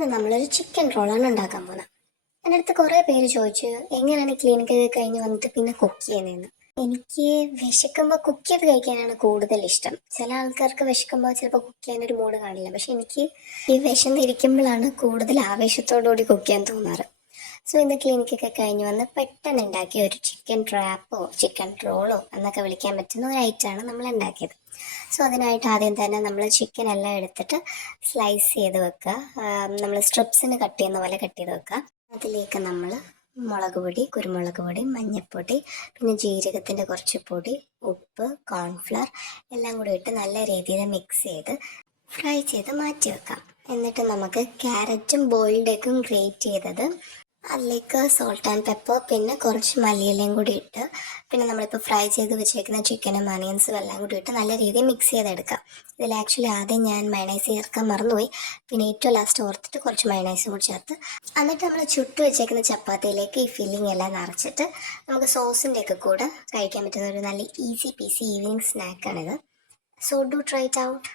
ഇന്ന് നമ്മളൊരു ചിക്കൻ റോളാണ് ഉണ്ടാക്കാൻ പോകുന്നത്. എൻ്റെ അടുത്ത് കുറേ പേര് ചോദിച്ചു എങ്ങനെയാണ് ക്ലിനിക്ക് കഴിഞ്ഞ് വന്നിട്ട് പിന്നെ കുക്ക് ചെയ്യുന്നതെന്ന്. എനിക്ക് വിശക്കുമ്പോൾ കുക്ക് ചെയ്ത് കഴിക്കാനാണ് കൂടുതൽ ഇഷ്ടം. ചില ആൾക്കാർക്ക് വിശക്കുമ്പോൾ ചിലപ്പോൾ കുക്ക് ചെയ്യാനൊരു മൂഡ് കാണില്ല, പക്ഷെ എനിക്ക് ഈ വിശന്നിരിക്കുമ്പോഴാണ് കൂടുതൽ ആവേശത്തോടുകൂടി കുക്ക് ചെയ്യാൻ തോന്നാറ്. സോ ഇന്ന് ക്ലിനിക്കൊക്കെ കഴിഞ്ഞ് വന്ന് പെട്ടെന്ന് ഉണ്ടാക്കിയ ഒരു ചിക്കൻ ട്രാപ്പോ ചിക്കൻ റോളോ എന്നൊക്കെ വിളിക്കാൻ പറ്റുന്ന ഒരു ഐറ്റമാണ് നമ്മൾ ഉണ്ടാക്കിയത്. സോ അതിനായിട്ട് ആദ്യം തന്നെ നമ്മൾ ചിക്കൻ എല്ലാം എടുത്തിട്ട് സ്ലൈസ് ചെയ്ത് വെക്കുക. നമ്മൾ സ്ട്രിപ്സിന് കട്ട് ചെയ്യുന്ന പോലെ കട്ട് ചെയ്ത് വെക്കുക. അതിലേക്ക് നമ്മൾ മുളക് പൊടി, കുരുമുളക് പൊടി, മഞ്ഞൾപ്പൊടി, പിന്നെ ജീരകത്തിൻ്റെ കുറച്ച് പൊടി, ഉപ്പ്, കോൺഫ്ലവർ എല്ലാം കൂടി ഇട്ട് നല്ല രീതിയിൽ മിക്സ് ചെയ്ത് ഫ്രൈ ചെയ്ത് മാറ്റി വെക്കാം. എന്നിട്ട് നമുക്ക് ക്യാരറ്റും ബോയിൽഡ് എഗ്ഗും ഗ്രേറ്റ് ചെയ്തത് അതിലേക്ക് സോൾട്ട് ആൻഡ് പെപ്പർ പിന്നെ കുറച്ച് മല്ലിയിലയും കൂടി ഇട്ട് പിന്നെ നമ്മളിപ്പോൾ ഫ്രൈ ചെയ്ത് വെച്ചേക്കുന്ന ചിക്കനും അനിയൻസും എല്ലാം കൂടി ഇട്ട് നല്ല രീതിയിൽ മിക്സ് ചെയ്തെടുക്കാം. ഇതിൽ ആക്ച്വലി ആദ്യം ഞാൻ മയണൈസ് ചേർക്കാൻ മറന്നുപോയി. പിന്നെ ഏറ്റവും ലാസ്റ്റ് ഓർത്തിട്ട് കുറച്ച് മയണൈസും കൂടി ചേർത്ത് എന്നിട്ട് നമ്മൾ ചുട്ട് വെച്ചേക്കുന്ന ചപ്പാത്തിയിലേക്ക് ഈ ഫില്ലിംഗ് എല്ലാം നിറച്ചിട്ട് നമുക്ക് സോസിൻ്റെ ഒക്കെ കൂടെ കഴിക്കാൻ പറ്റുന്ന ഒരു നല്ല ഈസി പീസി ഈവനിങ് സ്നാക്കാണിത്. So do try it out.